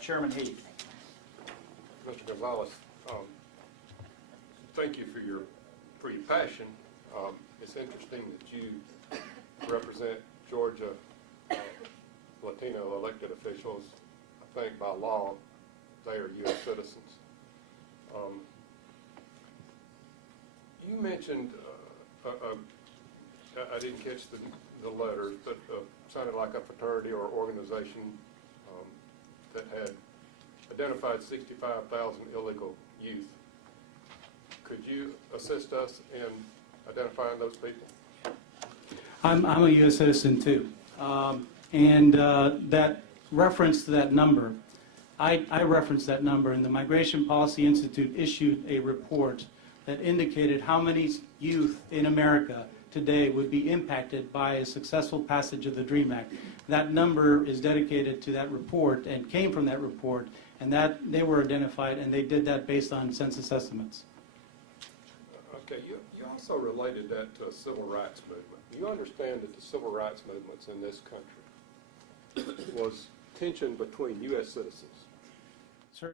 Chairman Heath. Mr. Gonzalez, thank you for your passion. It's interesting that you represent Georgia Latino elected officials. I think by law they are U.S. citizens. You mentioned, I didn't catch the letters, but sounded like a fraternity or organization that had identified 65,000 illegal youth. Could you assist us in identifying those people? I'm a U.S. citizen too, and that reference to that number, I referenced that number, and the Migration Policy Institute issued a report that indicated how many youth in America today would be impacted by a successful passage of the DREAM Act. That number is dedicated to that report and came from that report, and that they were identified, and they did that based on census estimates. Okay, you also related that to a civil rights movement. You understand that the civil rights movements in this country was tension between U.S. citizens. Sir?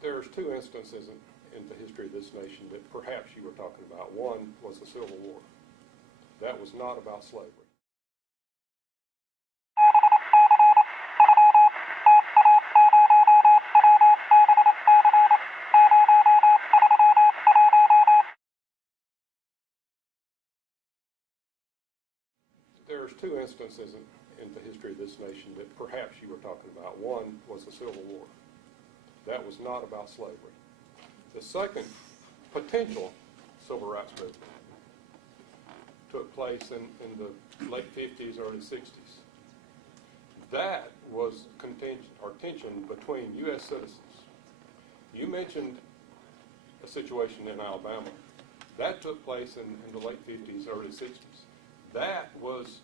There's two instances in the history of this nation that perhaps you were talking about. One was the Civil War. That was not about slavery. There's two instances in the history of this nation that perhaps you were talking about. One was the Civil War. That was not about slavery. The second potential civil rights movement took place in the late 50s, early 60s. That was contention or tension between U.S. citizens. You mentioned a situation in Alabama. That took place in the late 50s, early 60s. That was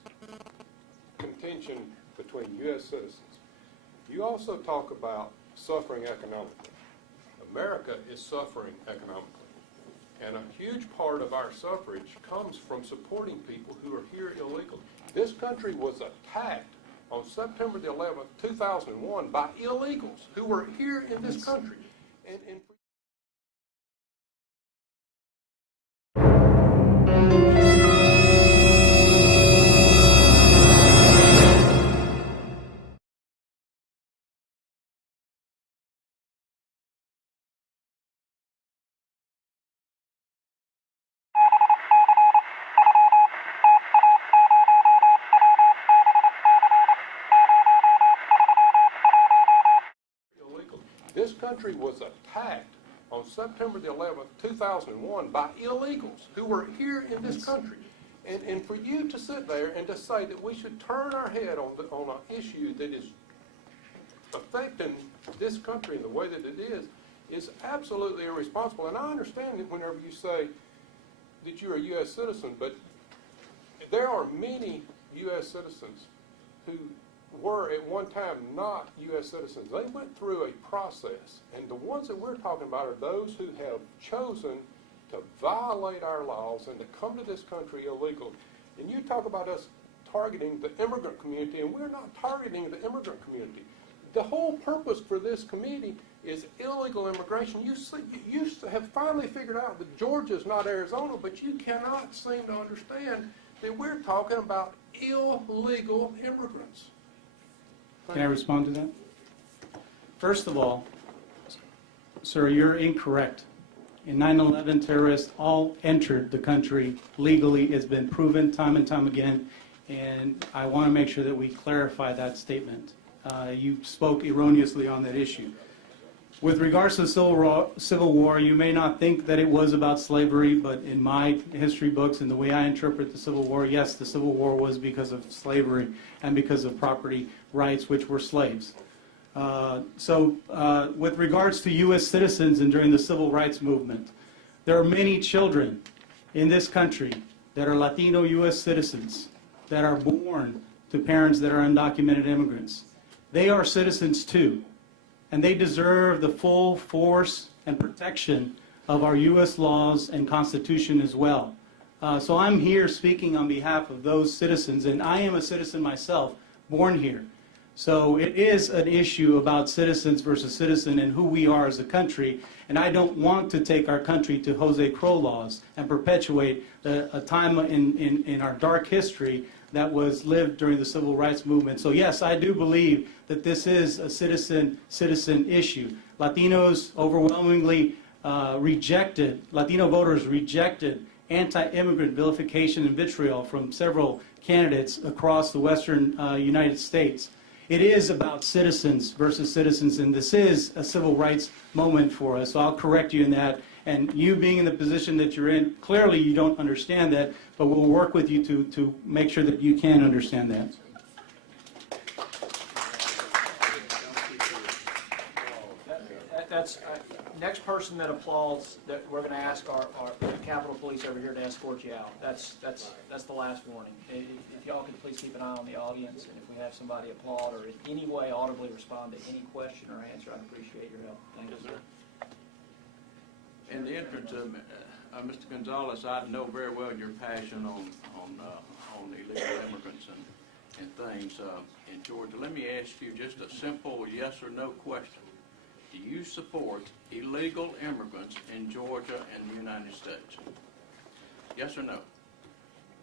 contention between U.S. citizens. You also talk about suffering economically. America is suffering economically. And a huge part of our suffrage comes from supporting people who are here illegally. This country was attacked on September the 11th, 2001 by illegals who were here in this country. And this country was attacked on September the 11th, 2001 by illegals who were here in this country. And for you to sit there and to say that we should turn our head on an issue that is affecting this country in the way that it is absolutely irresponsible. And I understand that whenever you say that you're a U.S. citizen, but there are many U.S. citizens who were at one time not U.S. citizens. They went through a process, and the ones that we're talking about are those who have chosen to violate our laws and to come to this country illegally. And you talk about us targeting the immigrant community, and we're not targeting the immigrant community. The whole purpose for this committee is illegal immigration. You have finally figured out that Georgia is not Arizona, but you cannot seem to understand that we're talking about illegal immigrants. Can I respond to that? First of all, sir, you're incorrect. In 9/11, terrorists all entered the country legally. It's been proven time and time again, and I want to make sure that we clarify that statement. You spoke erroneously on that issue. With regards to the Civil War, you may not think that it was about slavery, but in my history books and the way I interpret the Civil War, yes, the Civil War was because of slavery and because of property rights, which were slaves. With regards to U.S. citizens and during the Civil Rights Movement, there are many children in this country that are Latino U.S. citizens that are born to parents that are undocumented immigrants. They are citizens too, and they deserve the full force and protection of our U.S. laws and Constitution as well. So I'm here speaking on behalf of those citizens, and I am a citizen myself, born here. So it is an issue about citizens versus citizen and who we are as a country. And I don't want to take our country to Jose Crow laws and perpetuate a time in our dark history that was lived during the civil rights movement. So yes, I do believe that this is a citizen issue. Latinos overwhelmingly Latino voters rejected anti-immigrant vilification and vitriol from several candidates across the western United States. It is about citizens versus citizens, and this is a civil rights moment for us. So I'll correct you in that. And you being in the position that you're in, clearly you don't understand that, but we'll work with you to make sure that you can understand that. Next person that applauds, that we're going to ask our Capitol Police over here to escort you out. That's the last warning. If y'all could please keep an eye on the audience, and if we have somebody applaud or in any way audibly respond to any question or answer, I'd appreciate your help. Thank you, sir. In the entrance of Mr. Gonzalez, I know very well your passion on illegal immigrants and things in Georgia. Let me ask you just a simple yes or no question. Do you support illegal immigrants in Georgia and the United States? Yes or no?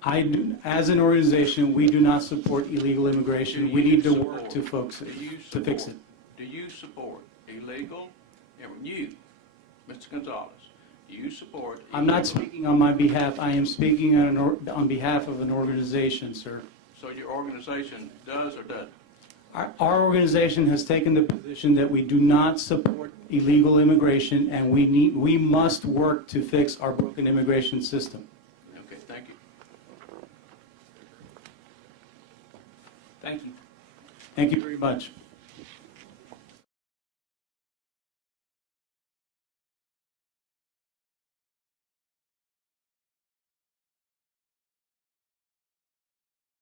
I do, as an organization, we do not support illegal immigration. We need to work to fix it. Do you support illegal immigrants? You, Mr. Gonzalez, do you support illegal? I'm not speaking on my behalf. I am speaking on behalf of an organization, sir. So your organization does or doesn't? Our organization has taken the position that we do not support illegal immigration, and we must work to fix our broken immigration system. Okay, thank you. Thank you. Thank you very much.